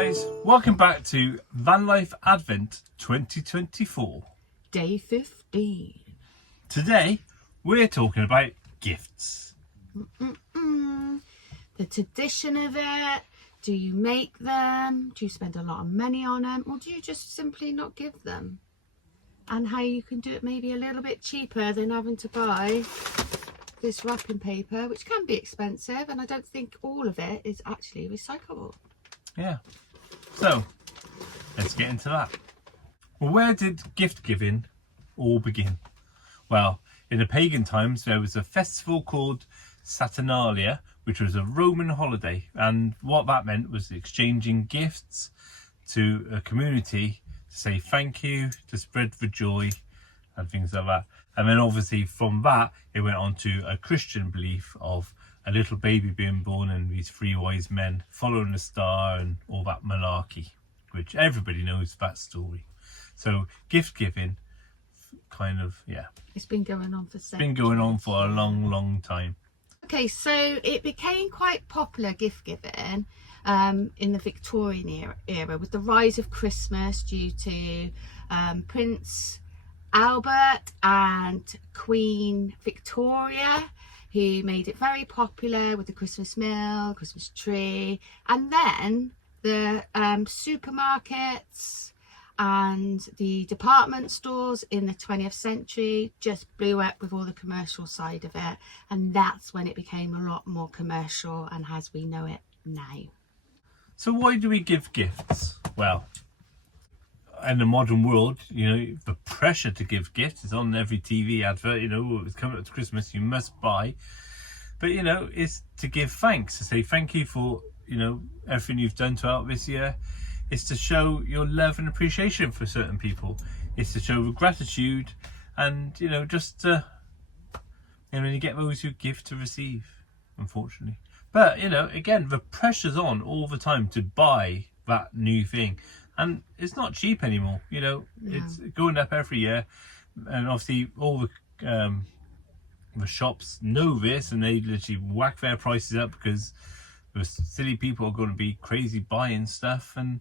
guys, welcome back to Vanlife Advent 2024. Day 15. Today we're talking about gifts. The tradition of it. Do you make them? Do you spend a lot of money on them? Or do you just simply not give them? And how you can do it maybe a little bit cheaper than having to buy this wrapping paper, which can be expensive, and I don't think all of it is actually recyclable. Yeah, so let's get into that. Well, where did gift giving all begin? Well, in the pagan times there was a festival called Saturnalia, which was a Roman holiday, and what that meant was exchanging gifts to a community to say thank you, to spread the joy and things like that. And then obviously from that it went on to a Christian belief of a little baby being born and these three wise men following the star and all that malarkey, which everybody knows that story. So gift giving kind of, yeah, It's been going on for centuries. It's been going on for a long time. Okay, so it became quite popular, gift giving, in the Victorian era with the rise of Christmas due to Prince Albert and Queen Victoria, who made it very popular with the Christmas mill, Christmas tree, and then the supermarkets and the department stores in the 20th century just blew up with all the commercial side of it, and that's when it became a lot more commercial and as we know it now. So why do we give gifts? Well, in the modern world, you know, the pressure to give gifts is on every TV advert. You know, it's coming up to Christmas, you must buy. But you know, it's to give thanks, to say thank you for, you know, everything you've done throughout this year. It's to show your love and appreciation for certain people. It's to show gratitude, and you know, just to, you know, you get those who give to receive, unfortunately. But you know, again, the pressure's on all the time to buy that new thing, and it's not cheap anymore. You know, It's going up every year, and obviously all the shops know this, and they literally whack their prices up because the silly people are going to be crazy buying stuff. And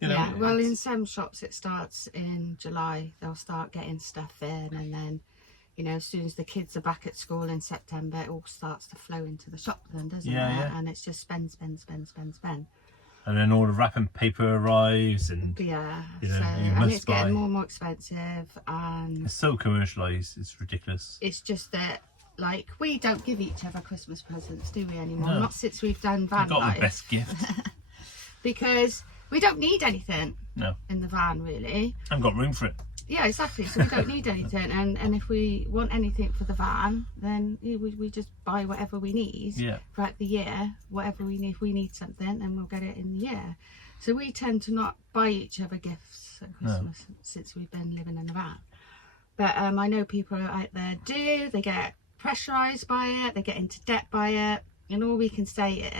you know, yeah, well, in some shops it starts in July. They'll start getting stuff in, and then, you know, as soon as the kids are back at school in September, it all starts to flow into the shop then, doesn't it? Yeah. And it's just spend. And then all the wrapping paper arrives, and yeah, you know, so, you and must it's buy. getting more and more expensive, and It's so commercialised, it's ridiculous. it's just that, like, we don't give each other Christmas presents, do we, anymore? No. Not since we've done I got Vanlife. the best gift. Because we don't need anything No, in the van, really. I haven't got room for it. Yeah, exactly. So we don't need anything, and if we want anything for the van, then we just buy whatever we need throughout the year. Whatever we need, if we need something, then we'll get it in the year. So we tend to not buy each other gifts at Christmas since we've been living in the van. But I know people out there do. They get pressurised by it. They get into debt by it. And all we can say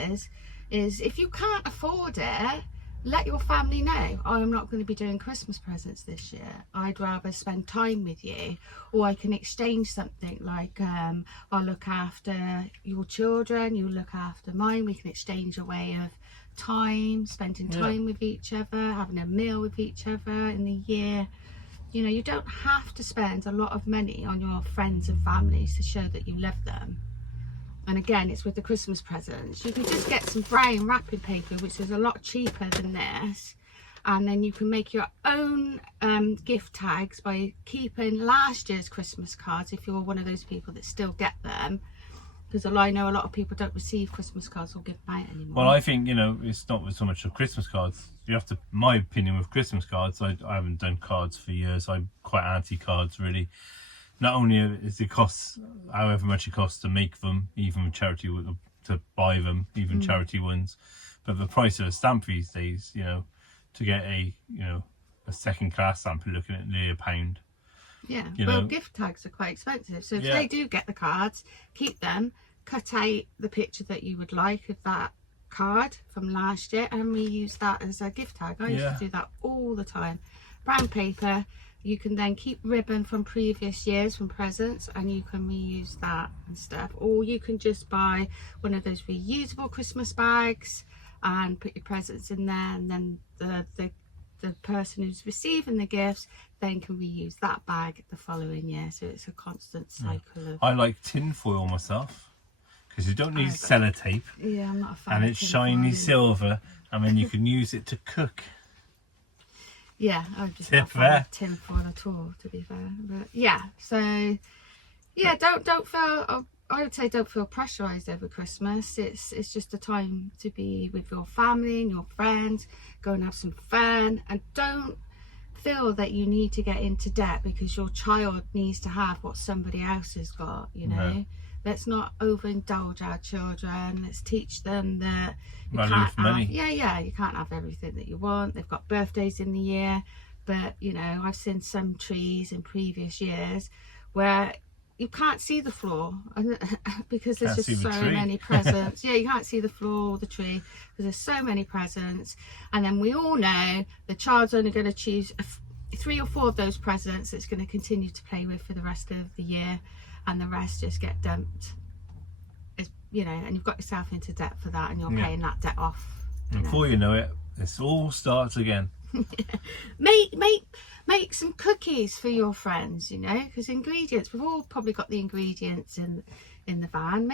is if you can't afford it, let your family know. I'm not going to be doing Christmas presents this year. I'd rather spend time with you. Or I can exchange something like, I'll look after your children, you look after mine. We can exchange a way of time, spending time with each other, having a meal with each other in the year. You know, you don't have to spend a lot of money on your friends and families to show that you love them. And again, it's with the Christmas presents. You can just get some brown wrapping paper, which is a lot cheaper than this. And then you can make your own gift tags by keeping last year's Christmas cards, if you're one of those people that still get them. Because I know a lot of people don't receive Christmas cards or give them out anymore. Well, I think, you know, it's not so much of Christmas cards. You have to, my opinion with Christmas cards, I haven't done cards for years. I'm quite anti-cards, really. Not only is it costs however much it costs to make them, even charity, to buy them, even charity ones, but the price of a stamp these days, you know, to get a second class stamp, you're looking at nearly £1. Yeah, you well, know, gift tags are quite expensive. So if they do get the cards, keep them, cut out the picture that you would like of that card from last year, and reuse that as a gift tag. I used to do that all the time. Brown paper. You can then keep ribbon from previous years from presents, and you can reuse that and stuff. Or you can just buy one of those reusable Christmas bags and put your presents in there, and then the person who's receiving the gifts then can reuse that bag the following year. So it's a constant cycle of... I like tin foil myself, because you don't need sellotape. Yeah, I'm not a fan. And of it's tin shiny foil. silver, and then you can use it to cook. Yeah, I'm just Tip not a fan of tin foil at all, to be fair. But yeah, so yeah, don't feel... I would say don't feel pressurised over Christmas. It's just a time to be with your family and your friends, go and have some fun, and don't feel that you need to get into debt because your child needs to have what somebody else has got, you know. No. Let's not overindulge our children. Let's teach them that you Value can't for money. have, you can't have everything that you want. They've got birthdays in the year, but you know, I've seen some trees in previous years where you can't see the floor because there's just so many presents. Yeah, you can't see the floor or the tree because there's so many presents. And then we all know the child's only going to choose 3 or 4 of those presents it's going to continue to play with for the rest of the year, and the rest just get dumped. It's, you know, and you've got yourself into debt for that, and you're paying that debt off. And before you know it, this all starts again. Make some cookies for your friends, you know, because ingredients, we've all probably got the ingredients in the van.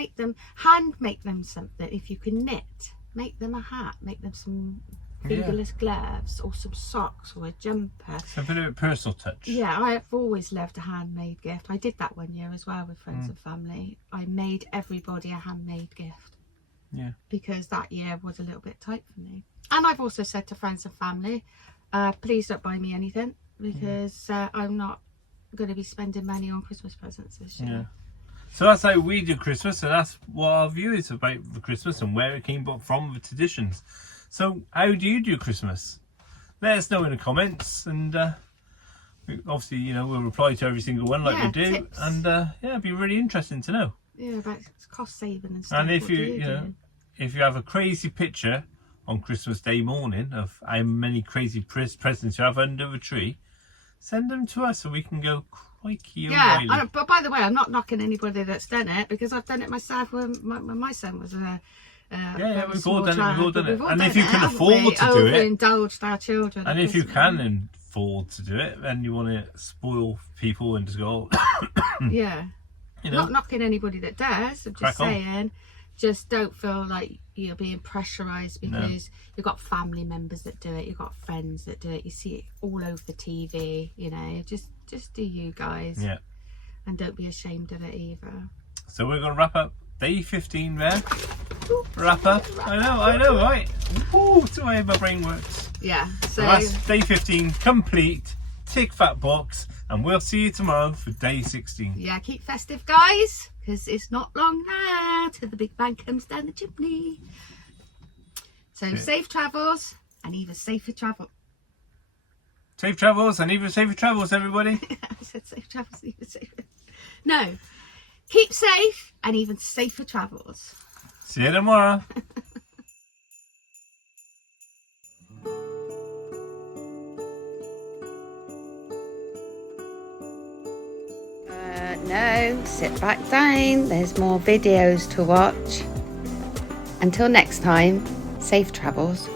Hand make them something. If you can knit, make them a hat, make them some fingerless gloves or some socks or a jumper. Something a bit personal touch. Yeah, I've always loved a handmade gift. I did that one year as well with friends and family. I made everybody a handmade gift. Yeah. Because that year was a little bit tight for me. And I've also said to friends and family, please don't buy me anything, because I'm not going to be spending money on Christmas presents this year. Yeah. So that's how we do Christmas, and that's what our view is about the Christmas and where it came from, the traditions. So how do you do Christmas? Let us know in the comments, and obviously, you know, we'll reply to every single one like we do. Tips. And it'd be really interesting to know. Yeah, about cost saving and stuff. And if if you have a crazy picture on Christmas Day morning of how many crazy presents you have under the tree, send them to us so we can go crikey. Yeah, but by the way, I'm not knocking anybody that's done it, because I've done it myself when my son was we've all done it. And if you can afford to do it, indulged our children. and if you can afford to do it, then you want to spoil people and just go, yeah, you know, not knocking anybody that does. I'm just saying, just don't feel like you're being pressurised because you've got family members that do it, you've got friends that do it, you see it all over the TV, you know. Just do you guys. Yeah. And don't be ashamed of it either. So we're going to wrap up day 15 there. Wrap up. I know, right? Ooh, it's the way my brain works. Yeah. So that's day 15 complete. Tick that box, and we'll see you tomorrow for day 16. Yeah, keep festive, guys, because it's not long now till the big bang comes down the chimney. So safe travels and even safer travel. Safe travels and even safer travels, everybody. I said safe travels and even safer. No, keep safe and even safer travels. See you tomorrow. No, sit back down. There's more videos to watch. Until next time, safe travels.